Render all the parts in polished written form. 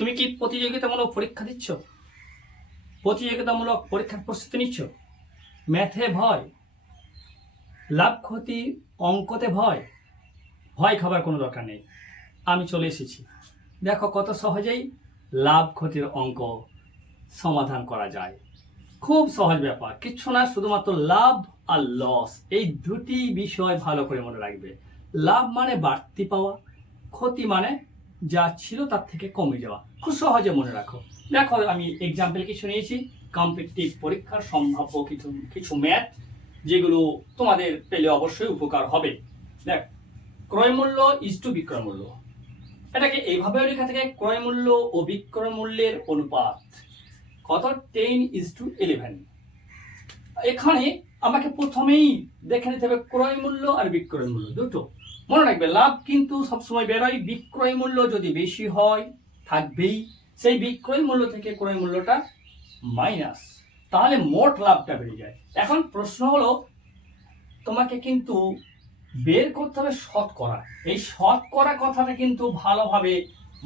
তুমি কি প্রতিযোগিতামূলক পরীক্ষা দিচ্ছ? প্রতিযোগিতামূলক পরীক্ষার প্রস্তুতি নিচ্ছ? ম্যাথে ভয়, লাভ ক্ষতি অঙ্কতে ভয়, ভয় খাবার কোনো দরকার নেই। আমি চলে এসেছি। দেখো কত সহজেই লাভ ক্ষতির অঙ্ক সমাধান করা যায়। খুব সহজ ব্যাপার, কিচ্ছু না, শুধুমাত্র লাভ আর লস এই দুটি বিষয় ভালো করে মনে রাখবে। লাভ মানে বাড়তি পাওয়া, ক্ষতি মানে যা ছিল তার থেকে কমে যাওয়া। খুব সহজে মনে রাখো। দেখো আমি এক্সাম্পল কিছু নিয়েছি, কম্পিটিটিভ পরীক্ষার সম্ভাব্য কিছু ম্যাথ, যেগুলো তোমাদের পেলে অবশ্যই উপকার হবে। দেখ, ক্রয় মূল্য ইজ টু বিক্রয় মূল্য, এটাকে এইভাবেও লেখা থাকে, ক্রয় মূল্য ও বিক্রয় মূল্যের অনুপাত কত? 10:11। এখানে আমাকে প্রথমেই দেখে নিতে হবে ক্রয় মূল্য আর বিক্রয় মূল্য দুটো। মনে রাখবে, লাভ কিন্তু সবসময় বেরোয়, বিক্রয় মূল্য যদি বেশি হয় থাকবেই, সেই বিক্রয় মূল্য থেকে ক্রয় মূল্যটা মাইনাস, তাহলে মোট লাভটা বেড়ে যায়। এখন প্রশ্ন হলো, তোমাকে কিন্তু বের করতে হবে শতকরা। এই শতকরা কথাটা কিন্তু ভালোভাবে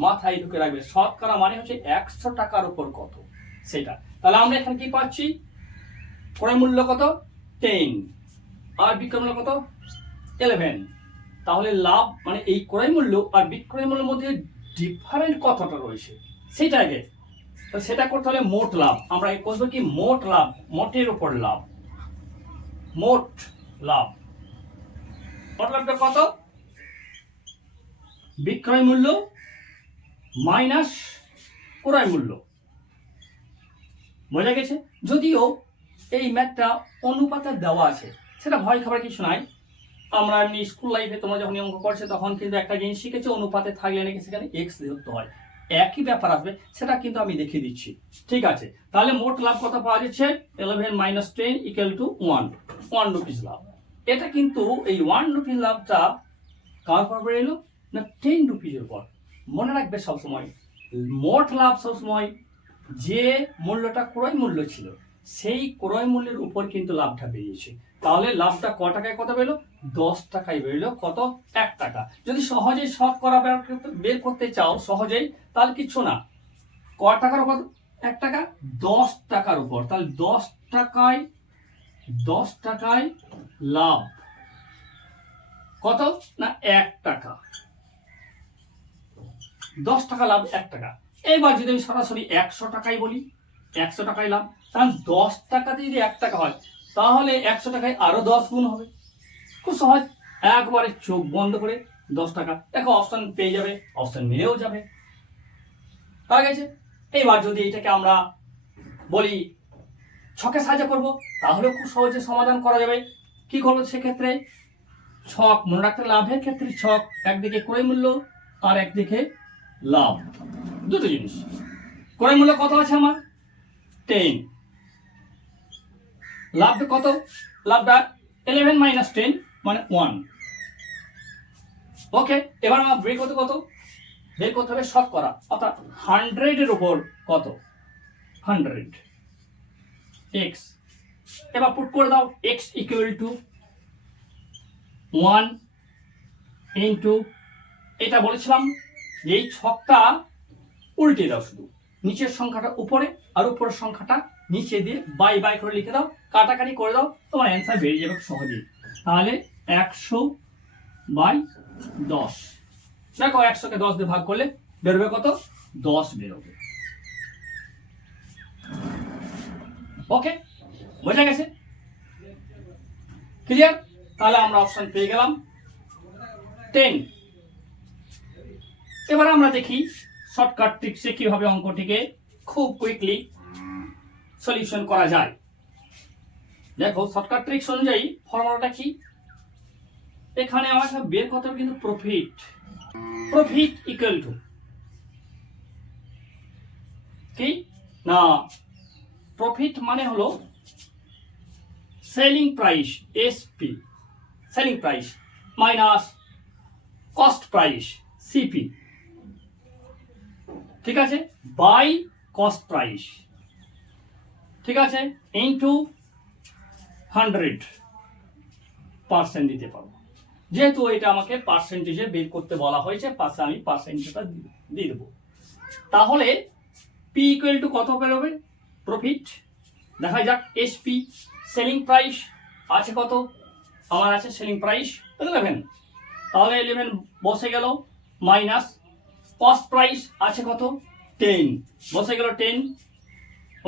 মাথায় ঢুকে রাখবে। শতকরা মানে হচ্ছে 100 টাকার উপর কত, সেটা। তাহলে আমরা এখানে কি পাচ্ছি? ক্রয় মূল্য কত? 10 আর বিক্রয় মূল্য কত? 11। তাহলে লাভ মানে এই ক্রয় মূল্য আর বিক্রয় মূল্যের মধ্যে ডিফারেন্ট কতটা রয়েছে সেটা আগে। তো সেটা করতে হলে মোট লাভ, আমরা করবো কি মোট লাভ, মোটের উপর লাভ, মোট লাভ। মোট লাভটা কত? বিক্রয় মূল্য মাইনাস ক্রয় মূল্য। বোঝা গেছে? যদিও এই ম্যাথটা অনুপাতে দেওয়া আছে, সেটা ভয় খাবার কিছু নাই। আমরা এমনি স্কুল লাইফে তোমরা যখন অঙ্ক করছে তখন কিন্তু একটা জিনিস শিখেছে, অনুপাতে থাকলে নাকি সেখানে এক্স ধরতে হয়, একই ব্যাপার আসবে, সেটা কিন্তু আমি দেখিয়ে দিচ্ছি। ঠিক আছে, তাহলে মোট লাভ কত পাওয়া যাচ্ছে? 11 - 10 = 1 রুপিস লাভ। এটা কিন্তু এই 1 রুপিস লাভটা কার পর বেড়ে এলো না 10 রুপিসের পর। মনে রাখবে সবসময় মোট লাভ সবসময় যে মূল্যটা ক্রয় মূল্য ছিল সেই ক্রয় মূল্যের উপর কিন্তু লাভটা বেরিয়েছে। তাহলে লাভটা ক টাকায় কত বেরোলো? 10 টাকায় বেরোলো। কত? 1 টাকা। যদি সহজেই শতকরা বের করতে চাও সহজেই, তাহলে কিচ্ছু না, ক টাকার উপর 1 টাকা? 10 টাকার উপর। তাহলে 10 টাকায় লাভ কত না 1 টাকা। 10 টাকা লাভ 1 টাকা। এবার যদি আমি সরাসরি 100 টাকায় বলি, 100 টাকায় লাভ, তাহলে 10 টাকাতে যদি 1 টাকা হয় তাহলে 100 টাকায় আরো 10 গুণ হবে। খুব সহজ, একবারে চোখ বন্ধ করে 10 টাকা। দেখো অপশন পেয়ে যাবে, অপশন মিলেও যাবে। পাওয়া গেছে? এইবার যদি এটাকে আমরা বলি ছকে সাহায্য করব, তাহলে খুব সহজে সমাধান করা যাবে। কি করবো সেক্ষেত্রে? ছক মনে রাখতে, লাভের ক্ষেত্রে ছক, একদিকে ক্রয় মূল্য আর একদিকে লাভ, দুটো জিনিস। ক্রয় মূল্য কত আছে আমার? 10। লাভটা কত? লাভটা 11 - 10 মানে 1। ওকে, এবার আমার বের করতে হবে শতকরা, অর্থাৎ 100 এর উপর কত? 100 x। এবার পুট করে দাও, x = 1 * এটা বলেছিলাম যে এই ছকটা উল্টে দাও, শুধু নিচের সংখ্যাটা উপরে আর উপরের সংখ্যাটা নিচে দিয়ে বাই বাই করে লিখে দাও, কাটাকাটি করে দাও, তোমার অ্যান্সার বেরিয়ে যাবে সহজেই। তাহলে 100/10। দেখো 100কে 10 দিয়ে ভাগ করলে বেরোবে কত? 10 বেরোবে। ওকে, বোঝা গেছে? ক্লিয়ার? তাহলে আমরা অপশন পেয়ে গেলাম 10। এবার আমরা দেখি শর্টকাট ট্রিক্সে কিভাবে অঙ্কটিকে খুব কুইকলি সলিউশন করা যায়। দেখো শর্টকাট ট্রিক্স অনুযায়ী ফর্মুলাটা কি? এখানে আমাকে বের করতে হবে কিন্তু প্রফিট ইকুয়াল টু কি না, প্রফিট মানে হলো selling price, SP, selling price minus cost price, CP. ঠিক আছে, বাই কস্ট প্রাইস, ঠিক আছে, ইনটু 100% দিতে পারবো। যেহেতু এটা আমাকে পার্সেন্টেজে বের করতে বলা হয়েছে, পাশে আমি পার্সেন্টেজটা দিয়ে দেবো। তাহলে পি ইকুয়াল টু কত বেরোবে প্রফিট? দেখা যাক। এসপি সেলিং প্রাইস আছে কত? আমার আছে সেলিং প্রাইস 11, তাহলে 11 বসে গেল, মাইনাস কস্ট প্রাইস আছে কত? 10 বসে গেল 10।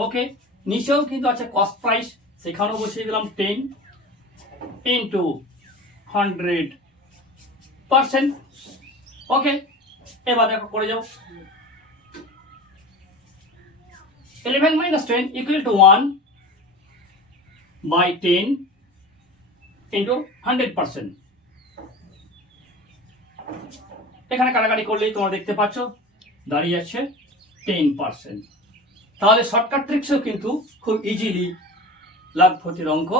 ওকে, নিচেও কিন্তু আছে কস্ট প্রাইস, সেখানেও বসিয়ে দিলাম 10 ইন্টু 100%। ওকে, এবার দেখো করে যাও। 11 minus 10 equal to 1 by 10 into 100%। এখানে কাটাকাটি করলেই তোমরা দেখতে পাচ্ছ দাঁড়িয়ে যাচ্ছে 10%। তাহলে শর্টকাট ট্রিক্সেও কিন্তু খুব ইজিলি লাভ ক্ষতির অঙ্ক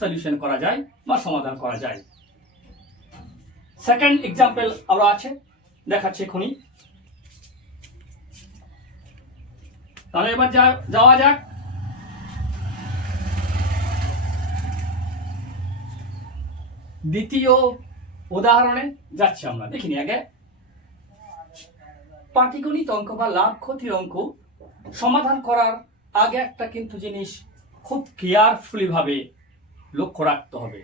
সলিউশন করা যায় বা সমাধান করা যায়। সেকেন্ড এক্সাম্পল আরো আছে, দেখাচ্ছি এখনই। তাহলে এবার যাওয়া যাক দ্বিতীয় উদাহরণে যাচ্ছি আমরা। দেখিনি আগে পাটিগণিত অঙ্ক বা লাভ ক্ষতির অঙ্ক সমাধান করার আগে একটা কিন্তু জিনিস খুব কেয়ারফুলি ভাবে লক্ষ্য রাখতে হবে।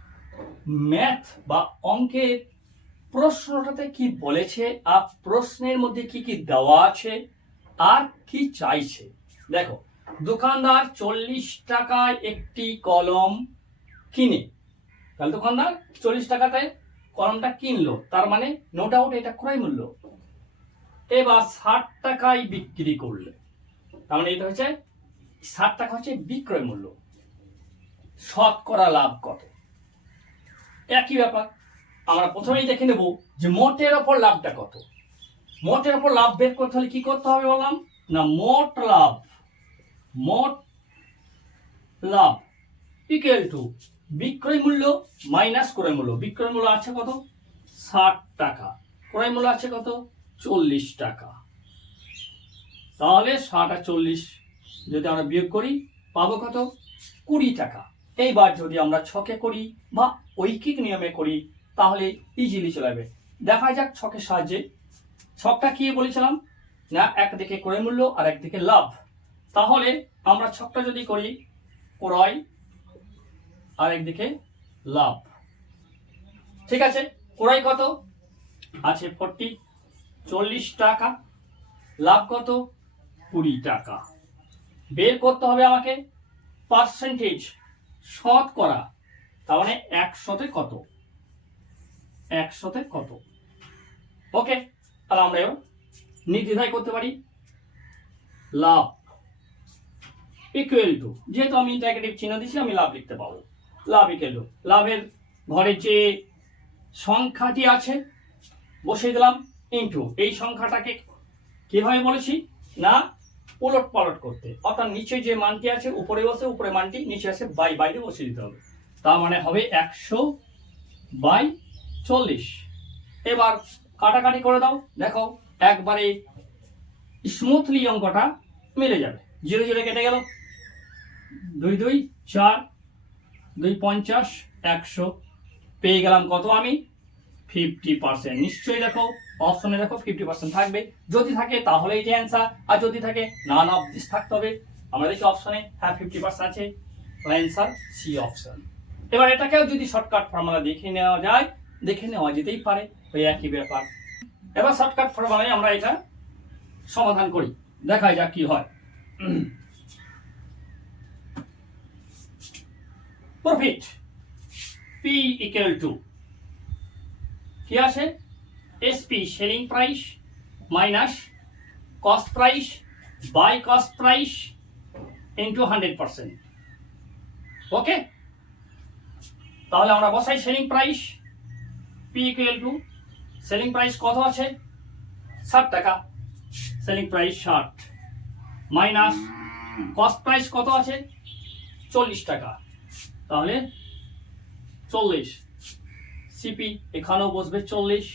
ম্যাথ বা অঙ্কের প্রশ্নটাতে কি বলেছে আর প্রশ্নের মধ্যে কি কি দেওয়া আছে আর কি চাইছে। দেখো, দোকানদার 40 টাকায় একটি কলম কিনে, তাহলে দোকানদার 40 টাকাতে কলমটা কিনলো, তার মানে নো ডাউট এটা ক্রয় মূল্য। এবার 60 টাকায় বিক্রি করলে, তার মানে এটা হচ্ছে 60 টাকা হচ্ছে বিক্রয় মূল্য। শতকরা লাভ কত? একই ব্যাপার, আমরা প্রথমেই দেখে নেব যে মোটের ওপর লাভটা কত। মোটের ওপর লাভ বের করতে হলে কি করতে হবে বললাম না, মোট লাভ ইকুয়াল টু বিক্রয় মূল্য মাইনাস ক্রয় মূল্য। বিক্রয় মূল্য আছে কত? 60 টাকা, ক্রয় মূল্য আছে কত? 40 টাকা। তাহলে 60 আর 40 যদি আমরা বিয়োগ করি পাবো কত? 20 টাকা। এইবার যদি আমরা ছকে করি বা ঐকিক নিয়মে করি তাহলে ইজিলি চলে যাবে। দেখা যাক ছকের সাহায্যে। ছকটা কি বলেছিলাম না, একদিকে ক্রয় মূল্য আর একদিকে লাভ। তাহলে আমরা ছকটা যদি করি ক্রয় আর একদিকে লাভ, ঠিক আছে। ক্রয় কত আছে? 40 টাকা। লাভ কত? 20 টাকা। বের করতে হবে আমাকে পার্সেন্টেজ, শতকরা, তার মানে 100তে কত? 100তে কত? ওকে, তাহলে আমরা এবার নির্দ্বিধায় করতে পারি। লাভ ইকুয়াল টু, যেহেতু আমি নেগেটিভ চিহ্ন দিচ্ছি আমি লাভ লিখতে পাবো। লাভ ইকুয়াল টু, লাভের ঘরে যে সংখ্যাটি আছে বসিয়ে দিলাম ইন্টু এই সংখ্যাটাকে কিভাবে বলেছি না, উলট পালট করতে, অর্থাৎ নিচে যে মানটি আছে উপরে বসে উপরে মানটি নিচে আসে বাইরে বসিয়ে দিতে হবে। তার মানে হবে 100/40। এবার কাটাকাটি করে দাও, দেখো একবারে স্মুথলি অঙ্কটা মিলে যাবে। 0 0 কেটে গেল, 2 2 4, 2 50, 100 পেয়ে গেলাম কত আমি? 50%। নিশ্চয়ই দেখো অপশনে দেখো 50% থাকবে, যদি থাকে তাহলে এটা অ্যান্সার, আর যদি থাকে নান অফ দিস থাকতে হবে। আমরা দেখি অপশনে হ্যাঁ 50% আছে, অ্যান্সার সি অপশন। এবার এটাকেও যদি শর্টকাট ফর্মুলা দেখে নেওয়া যেতেই পারে, ওই একই ব্যাপার। এবার শর্টকাট ফর্মুলায় আমরা এটা সমাধান করি, দেখা যাক কি হয়। প্রফিট পি ইকুয়াল টু কি আসে? SP selling price minus cost price by cost price into 100%। Okay, তাহলে আমরা বসাই selling price. P equal to selling price কত আছে? 60 টাকা, selling price 60 minus cost price কত আছে? 40 টাকা, তাহলে 40। সিপি এখানেও বসবে 40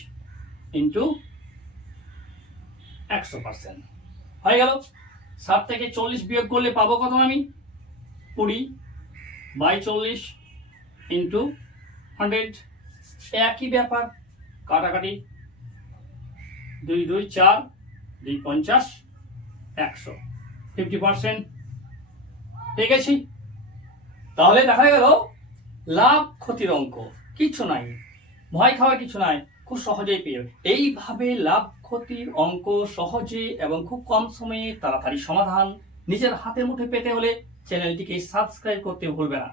ইন্টু 100%। হয়ে গেল। 60 থেকে 40 বিয়োগ করলে পাবো কত আমি? 20/40 ইন্টু 100। একই ব্যাপার, কাটাকাটি, 2 2 4, 2 50, 100, 50% পেয়ে গেছি। তাহলে দেখা গেল লাভ ক্ষতির অঙ্ক কিচ্ছু নাই, ভয় খাওয়ার কিছু নাই, খুব সহজেই পেয়ে যাবে। এইভাবে লাভ ক্ষতির অঙ্ক সহজে এবং খুব কম সময়ে তাড়াতাড়ি সমাধান নিজের হাতের মুঠোয় পেতে হলে চ্যানেলটিকে সাবস্ক্রাইব করতে ভুলবে না।